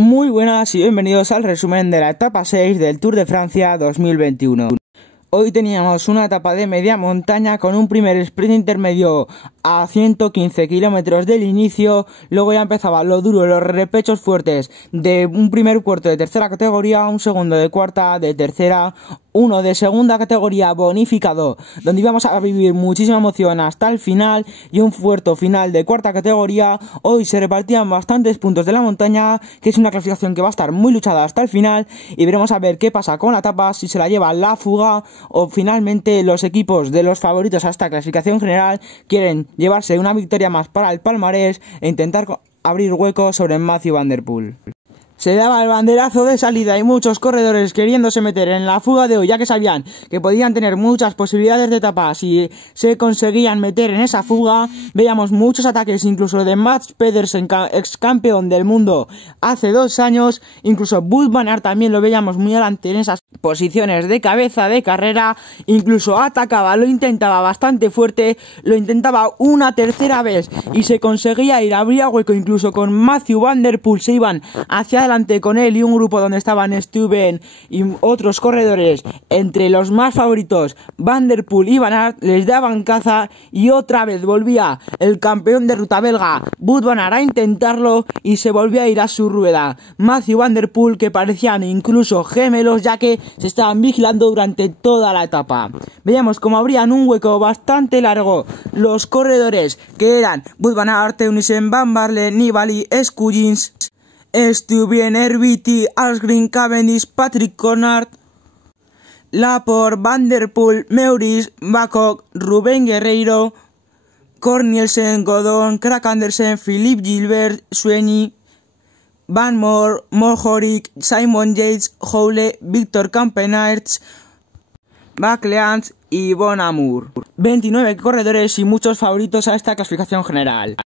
Muy buenas y bienvenidos al resumen de la etapa 6 del Tour de Francia 2021. Hoy teníamos una etapa de media montaña con un primer sprint intermedio a 115 kilómetros del inicio. Luego ya empezaba lo duro, los repechos fuertes de un primer cuarto de tercera categoría, un segundo de cuarta, de tercera, uno de segunda categoría bonificado, donde íbamos a vivir muchísima emoción hasta el final, y un fuerte final de cuarta categoría. Hoy se repartían bastantes puntos de la montaña, que es una clasificación que va a estar muy luchada hasta el final, y veremos a ver qué pasa con la etapa, si se la lleva la fuga o finalmente los equipos de los favoritos a esta clasificación general quieren llevarse una victoria más para el palmarés e intentar abrir hueco sobre Mathieu van der Poel. Se daba el banderazo de salida y muchos corredores queriéndose meter en la fuga de hoy, ya que sabían que podían tener muchas posibilidades de etapa si se conseguían meter en esa fuga. Veíamos muchos ataques, incluso de Mats Pedersen, ex campeón del mundo hace 2 años, incluso Wout van Aert también lo veíamos muy adelante en esas posiciones de cabeza de carrera, incluso atacaba, lo intentaba bastante fuerte, lo intentaba una tercera vez y se conseguía ir, abría hueco incluso con Mathieu van der Poel, se iban hacia adelante con él y un grupo donde estaban Stuyven y otros corredores, entre los más favoritos Van der Poel y Van Aert, les daban caza y otra vez volvía el campeón de ruta belga Wout van Aert a intentarlo y se volvía a ir a su rueda Mathieu van der Poel, que parecían incluso gemelos ya que se estaban vigilando durante toda la etapa. Veíamos como abrían un hueco bastante largo los corredores que eran Wout van Aert, Teunissen, Van Baarle, Nibali, Skuggins, Stuyven, Erviti, Asgreen, Cavendish, Patrick Conrad, Laporte, Van der Poel, Meurice, Bacok, Rubén Guerreiro, Cornelissen, Godon, Kragh Andersen, Philippe Gilbert, Sueñi, Van Moor, Mohoric, Simon Yates, Houle, Victor Campenaerts, Bacleans y Bon Amour. 29 corredores y muchos favoritos a esta clasificación general.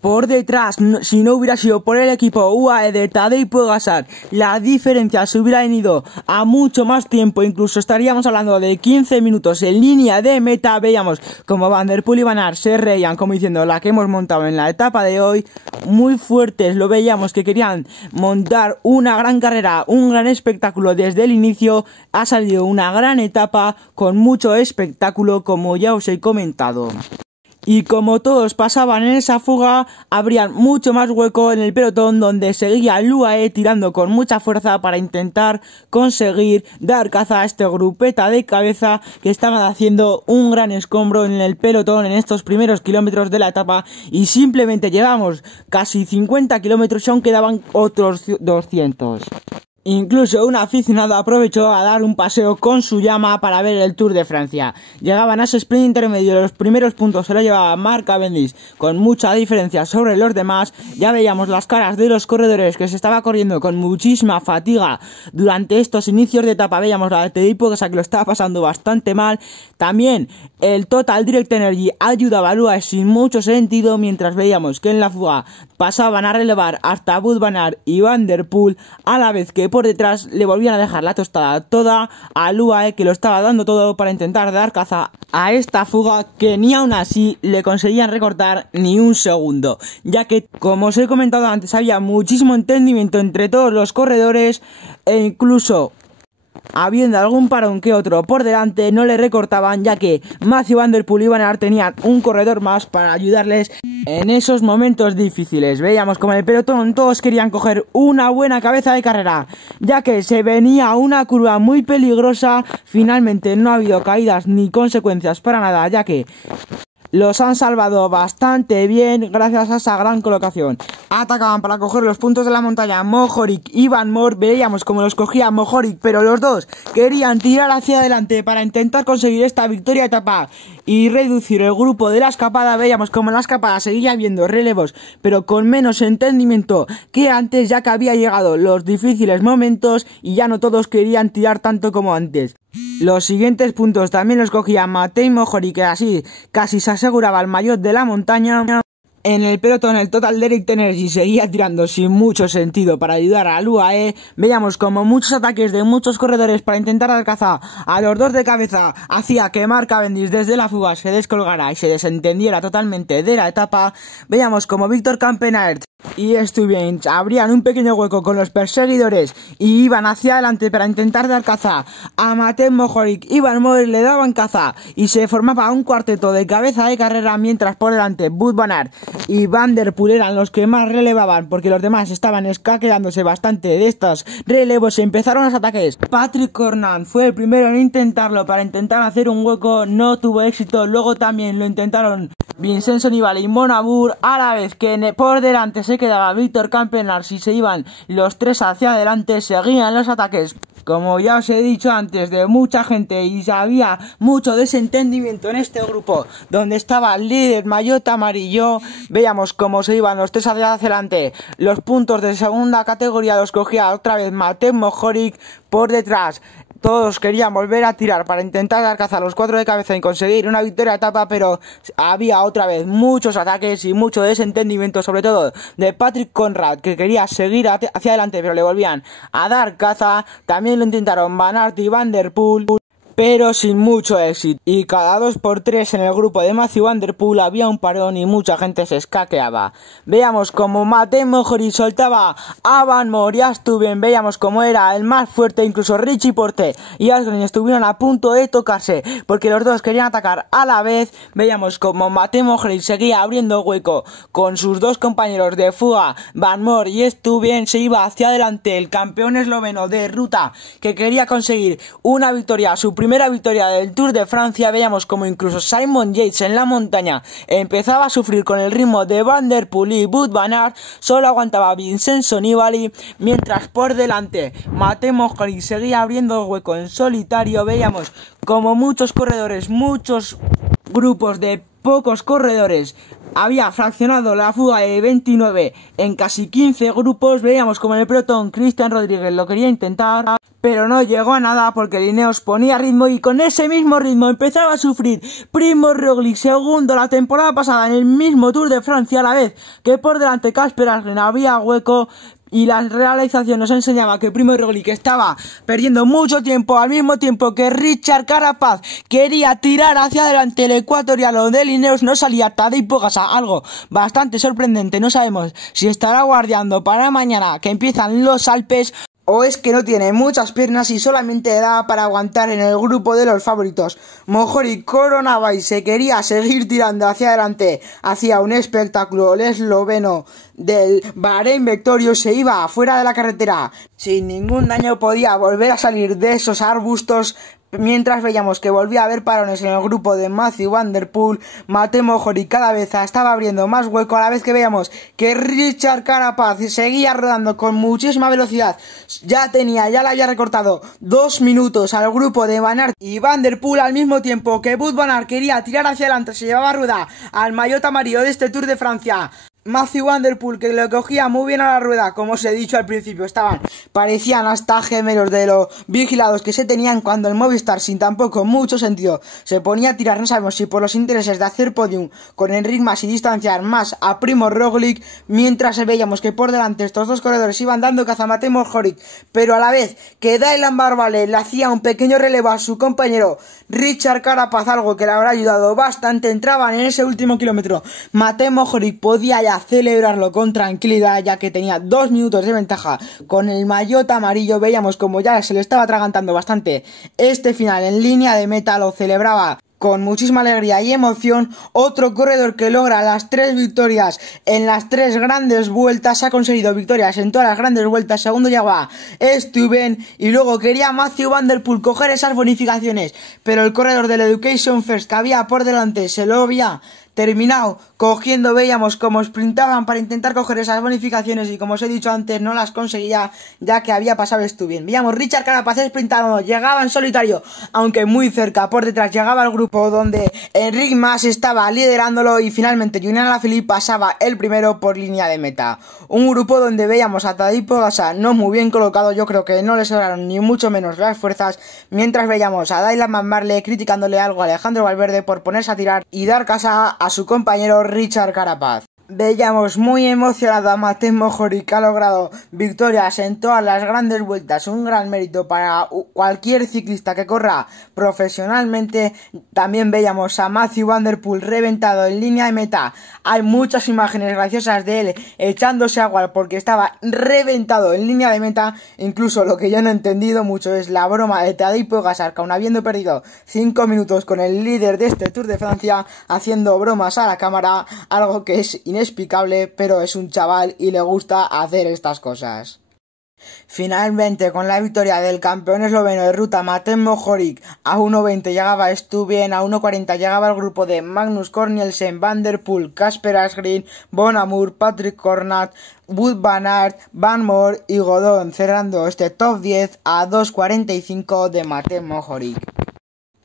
Por detrás, si no hubiera sido por el equipo UAE de Tadej Pogačar, la diferencia se hubiera ido a mucho más tiempo, incluso estaríamos hablando de 15 minutos en línea de meta. Veíamos como Van der Poel y Van Aert se reían como diciendo la que hemos montado en la etapa de hoy, muy fuertes, lo veíamos que querían montar una gran carrera, un gran espectáculo desde el inicio. Ha salido una gran etapa con mucho espectáculo, como ya os he comentado. Y como todos pasaban en esa fuga, habrían mucho más hueco en el pelotón, donde seguía el UAE tirando con mucha fuerza para intentar conseguir dar caza a este grupeta de cabeza que estaban haciendo un gran escombro en el pelotón en estos primeros kilómetros de la etapa, y simplemente llevamos casi 50 kilómetros y aún quedaban otros 200. Incluso un aficionado aprovechó a dar un paseo con su llama para ver el Tour de Francia. Llegaban a ese sprint intermedio, los primeros puntos se lo llevaba Mark Cavendish con mucha diferencia sobre los demás. Ya veíamos las caras de los corredores que se estaba corriendo con muchísima fatiga durante estos inicios de etapa. Veíamos la de Tadej Pogačar que lo estaba pasando bastante mal. También el Total Direct Energy ayudaba a UAE sin mucho sentido, mientras veíamos que en la fuga pasaban a relevar hasta Wout van Aert y Van der Poel, a la vez que por detrás le volvían a dejar la tostada toda al UAE, que lo estaba dando todo para intentar dar caza a esta fuga, que ni aún así le conseguían recortar ni un segundo, ya que, como os he comentado antes, había muchísimo entendimiento entre todos los corredores, e incluso habiendo algún parón que otro por delante no le recortaban, ya que Mathieu van der Poel y Van Aert tenían un corredor más para ayudarles en esos momentos difíciles. Veíamos como en el pelotón todos querían coger una buena cabeza de carrera, ya que se venía una curva muy peligrosa. Finalmente no ha habido caídas ni consecuencias para nada, ya que los han salvado bastante bien gracias a esa gran colocación. Atacaban para coger los puntos de la montaña Mohoric y Van Moor. Veíamos como los cogía Mohoric, pero los dos querían tirar hacia adelante para intentar conseguir esta victoria de etapa y reducir el grupo de la escapada. Veíamos como en la escapada seguía habiendo relevos, pero con menos entendimiento que antes, ya que había llegado los difíciles momentos y ya no todos querían tirar tanto como antes. Los siguientes puntos también los cogía Matej Mohoric, que así casi se aseguraba el maillot de la montaña. En el pelotón el Total Direct Energy seguía tirando sin mucho sentido para ayudar al UAE. Veíamos como muchos ataques de muchos corredores para intentar dar caza a los dos de cabeza hacía que Mark Cavendish desde la fuga se descolgara y se desentendiera totalmente de la etapa. Veíamos como Victor Campenaerts y Stuyven abrían un pequeño hueco con los perseguidores y iban hacia adelante para intentar dar caza a Matej Mohoric y Van Moer le daban caza y se formaba un cuarteto de cabeza de carrera, mientras por delante Wout van Aert y Van der Poel eran los que más relevaban, porque los demás estaban escaqueándose bastante de estos relevos. Empezaron los ataques. Patrick Cornan fue el primero en intentarlo para intentar hacer un hueco, no tuvo éxito. Luego también lo intentaron Vincenzo Nibali y Monabur, a la vez que por delante se quedaba Víctor Campenaerts y se iban los tres hacia adelante. Seguían los ataques, como ya os he dicho antes, de mucha gente, y había mucho desentendimiento en este grupo, donde estaba el líder maillot amarillo. Veíamos cómo se iban los tres hacia adelante. Los puntos de segunda categoría los cogía otra vez Matej Mohoric. Por detrás todos querían volver a tirar para intentar dar caza a los cuatro de cabeza y conseguir una victoria de etapa, pero había otra vez muchos ataques y mucho desentendimiento, sobre todo de Patrick Conrad, que quería seguir hacia adelante, pero le volvían a dar caza. También lo intentaron Van Aert y Van der Poel, pero sin mucho éxito, y cada 2x3 en el grupo de Mathieu Van der Poel había un parón y mucha gente se escaqueaba. Veíamos como Matej Mohoric soltaba a Van Moer y a Stuyven, veíamos como era el más fuerte. Incluso Richie Porte y Asgreen estuvieron a punto de tocarse porque los dos querían atacar a la vez. Veíamos como Matej Mohoric seguía abriendo hueco con sus dos compañeros de fuga, Van Moer y Stuyven. Se iba hacia adelante el campeón esloveno de ruta, que quería conseguir una victoria, su primera victoria del Tour de Francia. Veíamos como incluso Simon Yates en la montaña empezaba a sufrir con el ritmo de Van der Poel y Wout van Aert. Solo aguantaba Vincenzo Nibali, mientras por delante Matej Mohoric seguía abriendo hueco en solitario. Veíamos como muchos corredores, muchos grupos de pocos corredores, había fraccionado la fuga de 29 en casi 15 grupos. Veíamos como en el pelotón Cristian Rodríguez lo quería intentar, pero no llegó a nada porque el Ineos ponía ritmo, y con ese mismo ritmo empezaba a sufrir Primož Roglic, segundo la temporada pasada en el mismo Tour de Francia, a la vez que por delante Kasper Asgreen había hueco. Y la realización nos enseñaba que Primož Roglic estaba perdiendo mucho tiempo, al mismo tiempo que Richard Carapaz quería tirar hacia adelante el ecuatoriano del Ineos. No salía Tadej Pogačar, algo bastante sorprendente. No sabemos si estará guardando para mañana, que empiezan los Alpes, o es que no tiene muchas piernas y solamente da para aguantar en el grupo de los favoritos. Mohoric coronaba y se quería seguir tirando hacia adelante. Hacía un espectáculo. El esloveno del Bahrein Victorious se iba afuera de la carretera sin ningún daño, podía volver a salir de esos arbustos. Mientras veíamos que volvía a haber parones en el grupo de Mathieu Van der Poel, Matej Mohoric cada vez estaba abriendo más hueco, a la vez que veíamos que Richard Carapaz seguía rodando con muchísima velocidad. Ya le había recortado 2 minutos al grupo de Van Aert y Van der Poel, al mismo tiempo que Wout van Aert quería tirar hacia adelante. Se llevaba rueda al maillot amarillo de este Tour de Francia. Mathieu Van der Poel, que lo cogía muy bien a la rueda, como os he dicho al principio, parecían hasta gemelos de los vigilados que se tenían cuando el Movistar, sin tampoco mucho sentido, se ponía a tirar. No sabemos si por los intereses de hacer podium con Enric Mas y distanciar más a Primož Roglic, mientras veíamos que por delante estos dos corredores iban dando caza a Matej Mohoric, pero a la vez que Dylan Barbale le hacía un pequeño relevo a su compañero Richard Carapaz, algo que le habrá ayudado bastante. Entraban en ese último kilómetro, Matej Mohoric podía ya celebrarlo con tranquilidad, ya que tenía 2 minutos de ventaja con el maillot amarillo. Veíamos como ya se le estaba atragantando bastante este final. En línea de meta lo celebraba con muchísima alegría y emoción. Otro corredor que logra las 3 victorias en las 3 grandes vueltas, ha conseguido victorias en todas las grandes vueltas. Segundo llegaba Stuyven y luego quería Mathieu Van der Poel coger esas bonificaciones, pero el corredor del Education First que había por delante se lo había terminado cogiendo. Veíamos cómo sprintaban para intentar coger esas bonificaciones y, como os he dicho antes, no las conseguía ya que había pasado Stuyven. Veíamos Richard Carapaz sprintando, llegaba en solitario, aunque muy cerca. Por detrás llegaba el grupo donde Enric Mas estaba liderándolo y finalmente Julian Alaphilippe pasaba el primero por línea de meta. Un grupo donde veíamos a Tadej Pogačar no muy bien colocado, yo creo que no le sobraron ni mucho menos las fuerzas, mientras veíamos a Dylan Van Baarle criticándole algo a Alejandro Valverde por ponerse a tirar y dar casa a su compañero Richard Carapaz. Veíamos muy emocionado a Matej Mohoric, que ha logrado victorias en todas las grandes vueltas, un gran mérito para cualquier ciclista que corra profesionalmente. También veíamos a Mathieu van der Poel reventado en línea de meta. Hay muchas imágenes graciosas de él echándose agua porque estaba reventado en línea de meta. Incluso lo que yo no he entendido mucho es la broma de Tadej Pogačar, que aun habiendo perdido 5 minutos con el líder de este Tour de Francia, haciendo bromas a la cámara, algo que es inexplicable, pero es un chaval y le gusta hacer estas cosas. Finalmente, con la victoria del campeón esloveno de ruta Matej Mohoric, a 1.20 llegaba Stuyven, a 1.40 llegaba el grupo de Magnus Cornelsen, Van der Poel, Kasper Asgreen, Bonnot Amour, Patrick Cornat, Wout van Aert, Van Moor y Godon, cerrando este top 10 a 2.45 de Matej Mohoric.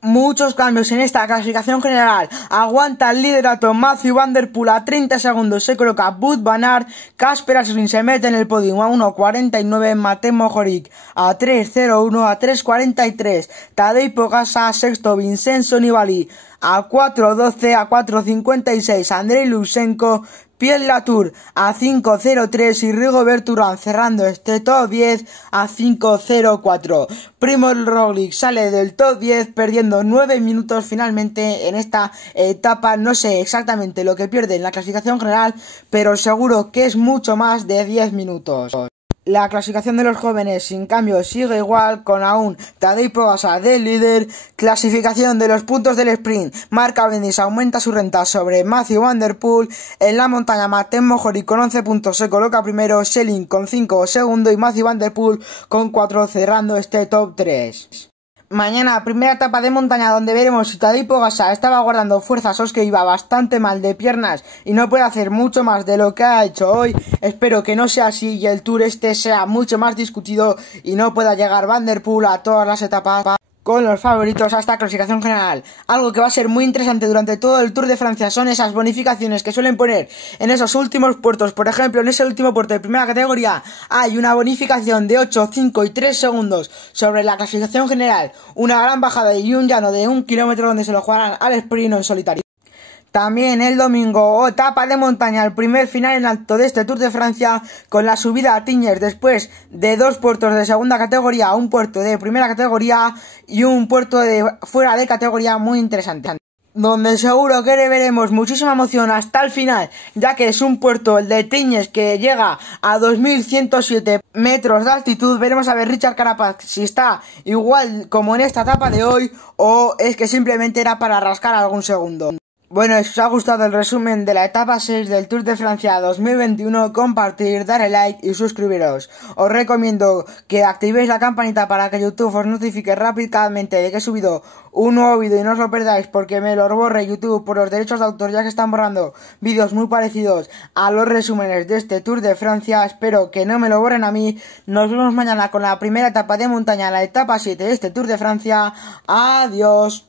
Muchos cambios en esta clasificación general. Aguanta el liderato Mathieu van der Poel a 30 segundos. Se coloca Wout van Aert. Kasper Asgreen se mete en el podio a 1.49. Matej Mohoric a 3.01 a 3.43. Tadej Pogačar sexto. Vincenzo Nibali a 4.12 a 4.56. Andrei Lutsenko, Pierre Latour a 5.03 y Rigobert Urán cerrando este top 10 a 5.04. Primož Roglič sale del top 10 perdiendo 9 minutos finalmente en esta etapa. No sé exactamente lo que pierde en la clasificación general, pero seguro que es mucho más de 10 minutos. La clasificación de los jóvenes, sin cambio, sigue igual, con aún Tadej Pogačar de líder. Clasificación de los puntos del sprint. Mark Cavendish aumenta su renta sobre Mathieu van der Poel. En la montaña, Matej Mohoric con 11 puntos se coloca primero, Schelling con 5 segundo y Mathieu van der Poel con 4 cerrando este top 3. Mañana, primera etapa de montaña donde veremos si Tadej Pogačar estaba guardando fuerzas o es que iba bastante mal de piernas y no puede hacer mucho más de lo que ha hecho hoy. Espero que no sea así y el Tour este sea mucho más discutido y no pueda llegar Van der Poel a todas las etapas con los favoritos a esta clasificación general. Algo que va a ser muy interesante durante todo el Tour de Francia son esas bonificaciones que suelen poner en esos últimos puertos. Por ejemplo, en ese último puerto de primera categoría hay una bonificación de 8, 5 y 3 segundos sobre la clasificación general. Una gran bajada y un llano de 1 kilómetro donde se lo jugarán al sprint en solitario. También el domingo, etapa de montaña, el primer final en alto de este Tour de Francia, con la subida a Tignes después de 2 puertos de segunda categoría, un puerto de primera categoría y un puerto de fuera de categoría muy interesante, donde seguro que le veremos muchísima emoción hasta el final, ya que es un puerto, el de Tignes, que llega a 2107 metros de altitud. Veremos a ver Richard Carapaz si está igual como en esta etapa de hoy o es que simplemente era para rascar algún segundo. Bueno, si os ha gustado el resumen de la etapa 6 del Tour de Francia 2021, compartir, darle like y suscribiros. Os recomiendo que activéis la campanita para que YouTube os notifique rápidamente de que he subido un nuevo vídeo y no os lo perdáis, porque me lo borre YouTube por los derechos de autor, ya que están borrando vídeos muy parecidos a los resúmenes de este Tour de Francia. Espero que no me lo borren a mí. Nos vemos mañana con la primera etapa de montaña, la etapa 7 de este Tour de Francia. Adiós.